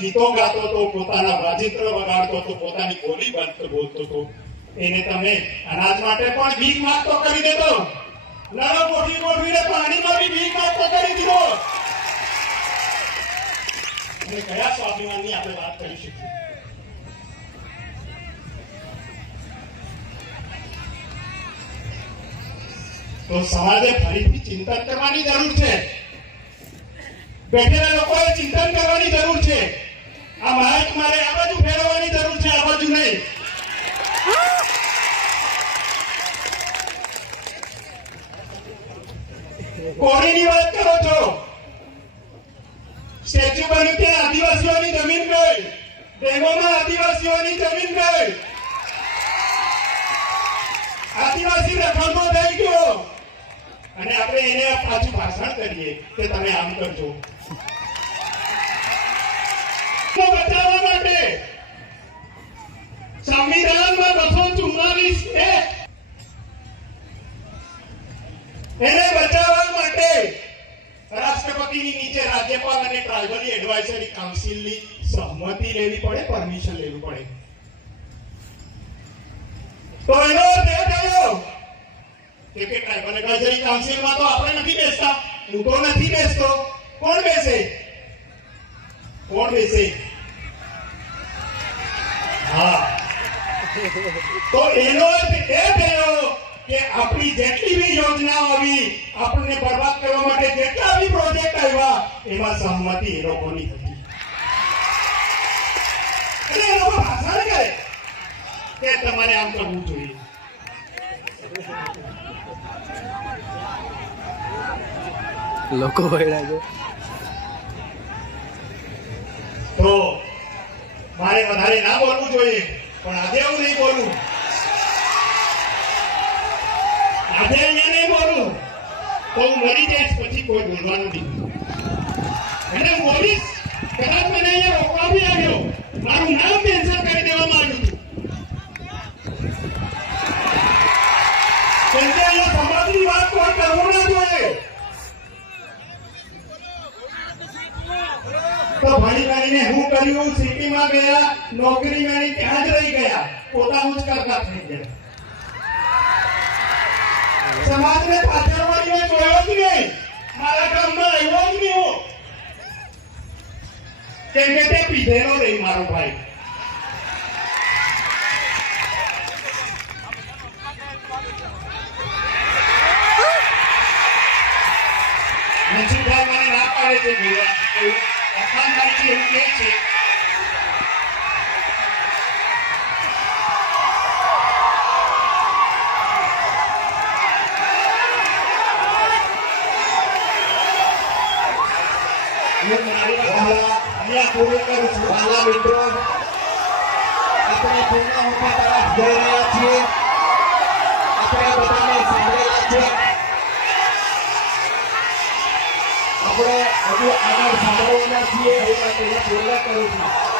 ગીતો ગાતો હતો, પોતાના વાજિંત્ર વગાડતો હતો, પોતાની બોલી બોલતો હતો, એને તમે અનાજ માટે પણ ભીખ માંગતો કરી દેતો, લડો ગોઠવીને પાણીમાં બી ભીખ માંગતો કરી દીધો. અને કયા સ્વાભિમાનની આપણે વાત કરી શકીએ? તો સમાજે ફરીથી ચિંતન કરવાની જરૂર છે. બેઠેલા લોકોએ ચિંતન કરવાની જરૂર છે. આ માઇક મારે આ બાજુ ફેરવવાની જરૂર છે, આ બાજુ નહીં. કોણીની વાત કરો છો, સ્ટેચ્યુ બન્યું ત્યાં આદિવાસીઓની જમીન ગઈ, ડેમોમાં આદિવાસીઓની જમીન ગઈ, આદિવાસી રખડવો થઈ ગયો, અને આપણે એને પાછું ભાષણ કરીએ કે તમે આમ કરજો. બચાવવા માટે સંવિધાનમાં 244 એને બચાવવા માટે રાષ્ટ્રપતિની નીચે રાજ્યપાલ અને ટ્રાઇબલ એડવાઇઝરી કાઉન્સિલની સહમતિ લેવી પડે, પરમિશન લેવી પડે. તો એનો અર્થ એ થયો કે ટ્રાઇબલ એડવાઇઝરી કાઉન્સિલમાં તો આપણે નથી બેસતા, હું તો નથી બેસતો, કોણ બેસે? કોણ બેસે? હા, તો એનો અર્થ એ થયો કે આપણી જેટલી બી યોજનાઓ આવી, આપણને બરબાદ કરવા માટે જેટલા બી પ્રોજેક્ટ આવ્યા, એમાં સહમતિ એ લોકોની હતી. એટલે એ લોકો ભાષણ કરે કે તમારે આમ કરવું જોઈએ. લોકો વળ્યા છે. તો મારે વધારે ના બોલવું જોઈએ, પણ આજે હું નહીં બોલું. આજે અહીંયા નહીં બોલું તો હું મરી જઈશ, પછી કોઈ બોલવાનું નહીં. એટલે બોલીશ, કદાચ મને અહીંયા રોકવા બી આવ્યો, મારું નામ કેન્સલ કરી દેવામાં આવ્યું હતું. કેમ કે અહીંયા સમાજની વાત કોઈ કરવું ના જોઈએ. તો ભણી ગણીને હું કર્યું, સિટીમાં ગયા, નોકરી મેળવી, ત્યાં જ રહી ગયા, પોતાનું જ કરતા થઈ ગયા. સમાજને પાછળ વળીને જોયો જ નહીં, મારા ગામમાં આવ્યો જ નહીં હું. કેમ કે તે પીધેલો નહીં મારો ભાઈ. નજીકભાઈ મને ના પાડે છે, અખાનભાઈ એવું કહે છે. અહીંયા પૂરું કરું છું. વાલા મિત્રો, આપણે પૂર્ણાહુતિ તરફ જઈ રહ્યા છીએ. આપણે બધાને સાંભળેલા છે. આપણે હજુ આગળ સાંભળવાના છીએ. એ માટે પૂર્ણ કરું છું.